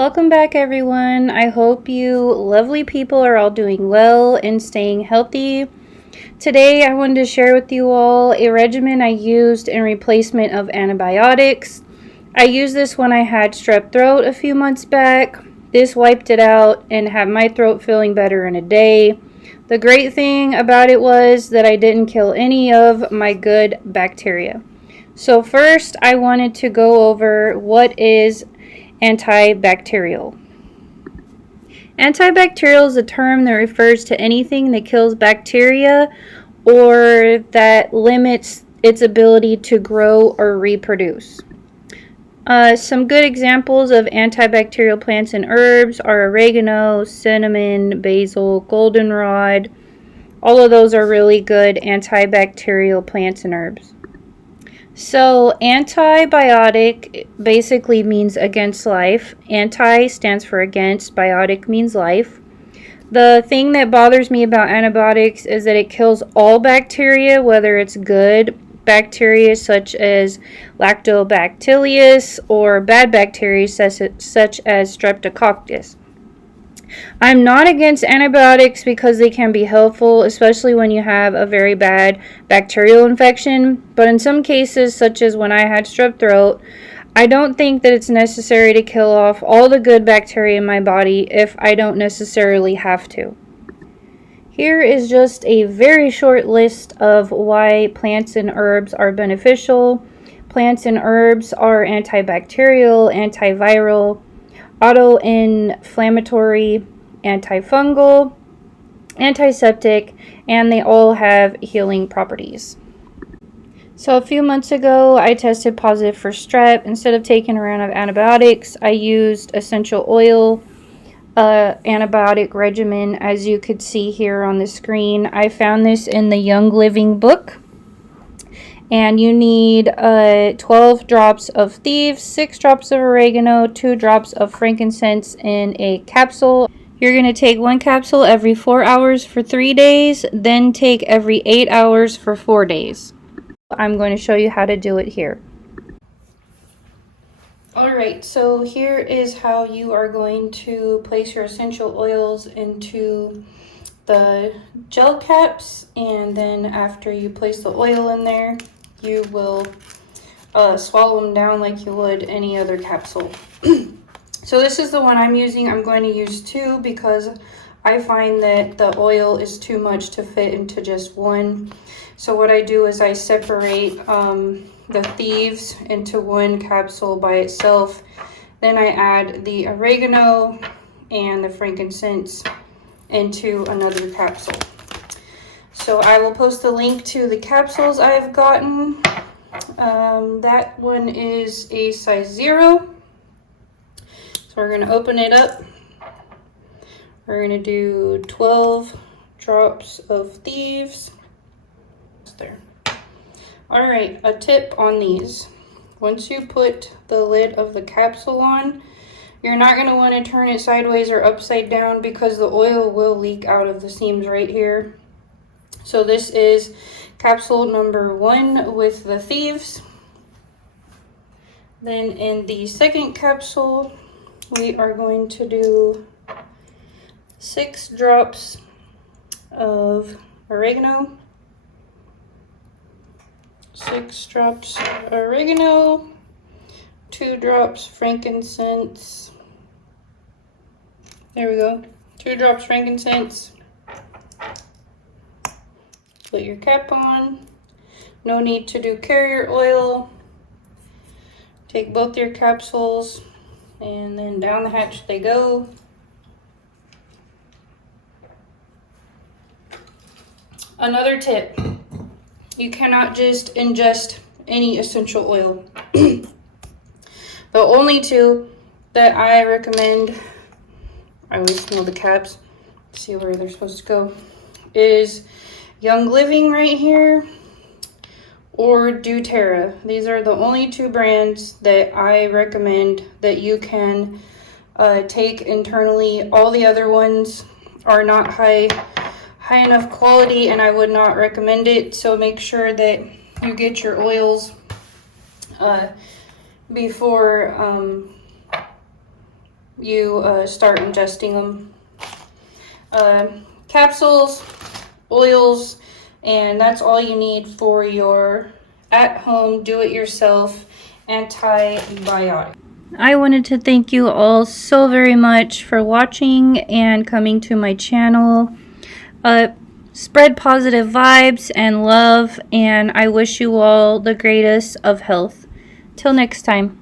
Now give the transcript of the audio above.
Welcome back, everyone. I hope you lovely people are all doing well and staying healthy. Today I wanted to share with you all a regimen I used in replacement of antibiotics. I used this when I had strep throat a few months back. This wiped it out and had my throat feeling better in a day. The great thing about it was that I didn't kill any of my good bacteria. So first I wanted to go over what is antibacterial. Antibacterial is a term that refers to anything that kills bacteria or that limits its ability to grow or reproduce. Some good examples of antibacterial plants and herbs are oregano, cinnamon, basil, goldenrod. All of those are really good antibacterial plants and herbs. So antibiotic basically means against life. Anti stands for against, biotic means life. The thing that bothers me about antibiotics is that it kills all bacteria, whether it's good bacteria such as lactobacillus or bad bacteria such as streptococcus. I'm not against antibiotics because they can be helpful, especially when you have a very bad bacterial infection. But in some cases, such as when I had strep throat, I don't think that it's necessary to kill off all the good bacteria in my body if I don't necessarily have to. Here is just a very short list of why plants and herbs are beneficial. Plants and herbs are antibacterial, antiviral, auto-inflammatory, antifungal, antiseptic, and they all have healing properties. So a few months ago, I tested positive for strep. Instead of taking a round of antibiotics, I used essential oil antibiotic regimen, as you could see here on the screen. I found this in the Young Living book. And you need 12 drops of thieves, 6 drops of oregano, 2 drops of frankincense in a capsule. You're going to take 1 capsule every 4 hours for 3 days, then take every 8 hours for 4 days. I'm going to show you how to do it here. Alright, so here is how you are going to place your essential oils into the gel caps, and then after you place the oil in there, you will swallow them down like you would any other capsule. So this is the one I'm using. I'm going to use 2 because I find that the oil is too much to fit into just one. So what I do is I separate the thieves into 1 capsule by itself. Then I add the oregano and the frankincense into another capsule. So I will post the link to the capsules I've gotten. That one is a size 0. So we're going to open it up. We're going to do 12 drops of thieves. There. Alright, a tip on these. Once you put the lid of the capsule on, you're not going to want to turn it sideways or upside down because the oil will leak out of the seams right here. So this is capsule number 1 with the thieves. Then in the second capsule, we are going to do 6 drops of oregano. 6 drops oregano, 2 drops frankincense. There we go. 2 drops frankincense. Put your cap on. No need to do carrier oil. Take both your capsules and then down the hatch they go. Another tip, you cannot just ingest any essential oil. The only 2 that I recommend, I always smell the caps, see where they're supposed to go, is Young Living right here or doTERRA. These are the only 2 brands that I recommend that you can take internally. All the other ones are not high enough quality and I would not recommend it. So make sure that you get your oils you start ingesting them. Capsules, oils, and that's all you need for your at-home, do-it-yourself antibiotic. I wanted to thank you all so very much for watching and coming to my channel. Spread positive vibes and love, and I wish you all the greatest of health. Till next time.